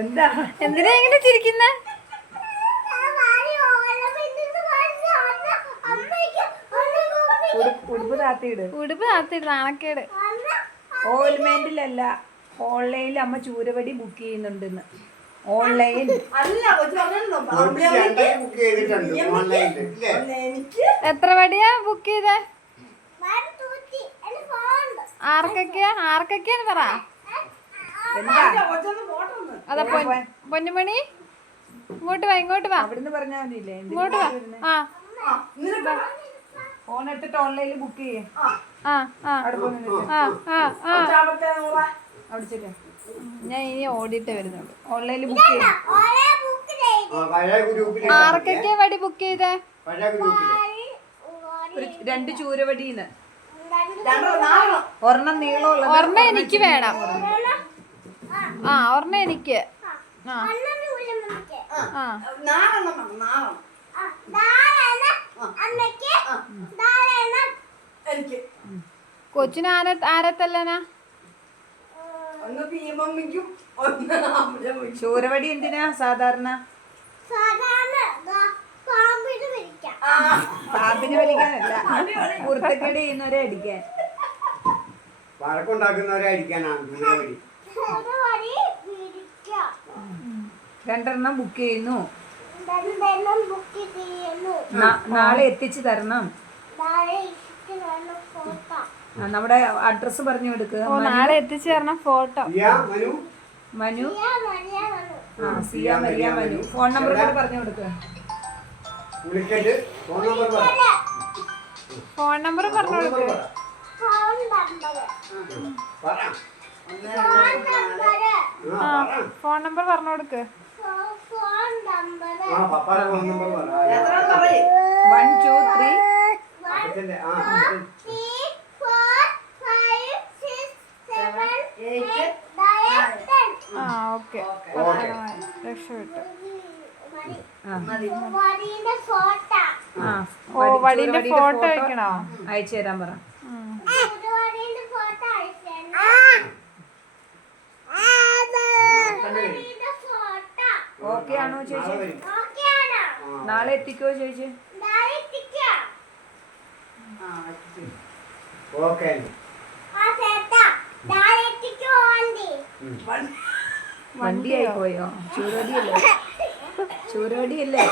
എന്താ എന്തിനാ ഇങ്ങനെ ചിരിക്കുന്ന? ഉടുപ്പ് താത്തിയിട്. ഉടുപ്പ് താത്തിട്ട് നാണക്കേട്. ഓയിൽമെന്റിലല്ല, ഓൺലൈനിൽ അമ്മ ചൂരവടി ബുക്ക് ചെയ്യുന്നുണ്ടെന്ന്. ഓൺലൈൻ എത്ര വടിയാ ബുക്ക് ചെയ്തേ? ആർക്കൊക്കെയാന്ന് പറ. അതാ പൊന്നുമണി ഇങ്ങോട്ട് വാ. അവിടുന്ന് പറഞ്ഞാ മതിയില്ലേ? ഇങ്ങോട്ട് വാ. ഫോൺ എടുത്തിട്ട് ഓൺലൈനിൽ ബുക്ക് ചെയ്യേ. ഞാൻ ഇനി ഓടിയിട്ട് വരുന്നുള്ളൂ. ഓൺലൈനിൽ ബുക്ക് ചെയ്യും. ആർക്കൊക്കെയാ വടി ബുക്ക് ചെയ്തേ? 2 ചൂരവടിന്ന്. ഒരെണ്ണം നീളമുള്ള, ഒരെണ്ണം എനിക്ക് വേണം. ഒരെണ്ണം എനിക്ക്. കൊച്ചിന് ആരത്തല്ലനാ? ചൂരവടി എന്തിനാ സാധാരണ? പാമ്പിന് വലിക്കാനല്ല, കുർത്തക്കേട് ചെയ്യുന്നവരെ അടിക്കാൻ. വഴക്കുണ്ടാക്കുന്നവരെ അടിക്കാനാണ് ചൂരവടി. 2 ബുക്ക് ചെയ്യുന്നു. നാളെ എത്തിച്ചു തരണം. നമ്മുടെ അഡ്രസ് പറഞ്ഞു കൊടുക്കുക. നാളെ എത്തിച്ചു തരണം. ഫോട്ടോ മനു. സിയ മരിയ മനു. ഫോൺ നമ്പർ കൂടെ പറഞ്ഞു കൊടുക്കുക. ഫോൺ നമ്പർ പറഞ്ഞു കൊടുക്കുക. ഫോൺ നമ്പർ പറഞ്ഞു കൊടുക്ക്. 1 2 3 ഓക്കെ. രക്ഷപ്പെട്ടു. വടീന്റെ ഫോട്ടോ വെക്കണോ? അയച്ചു തരാൻ പറ. ഓക്കെ ആണോ ചേച്ചി? നാളെ എത്തിക്കോ ചേച്ചി? വണ്ടിയായി പോയോ? ചൂരവടിയല്ലേ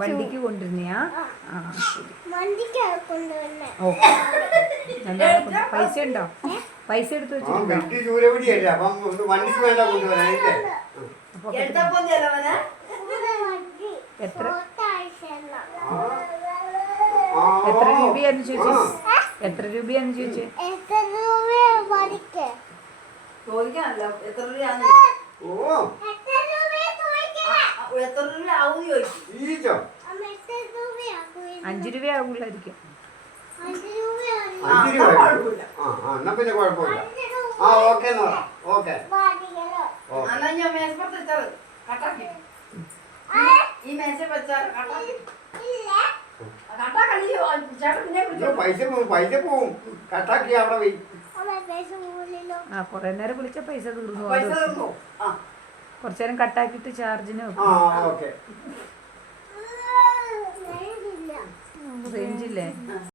വണ്ടിക്ക് കൊണ്ടുവന്നെയാ? ഓക്കെ. പൈസ ഉണ്ടോ? പൈസ എടുത്ത് വെച്ചിട്ടുണ്ടോ? എത്ര രൂപയാന്ന് ചോദിച്ചേ? എത്ര രൂപയാന്ന് ചോദിച്ചേ? ചോദിക്കാനല്ലോ എത്ര രൂപയാന്ന്. എത്ര രൂപ ആവും ചോദിച്ചു. 5 രൂപ ആവുള്ളായിരിക്കും. എന്നാ പിന്നെ കുഴപ്പമില്ല. എന്നാ ഞാൻ മേശപ്പുറത്ത് വെച്ചാറ് കട്ടാക്കി. ഈ മേശ വെച്ചാറ് കട്ടാക്കി. പൈസ പോവും. കട്ടാക്കി അവിടെ പോയി. കൊറേ നേരം വിളിച്ച പൈസ തീർന്നു. കുറച്ചു നേരം കട്ടാക്കിട്ട് ചാർജിന് റേഞ്ചില്ലേ?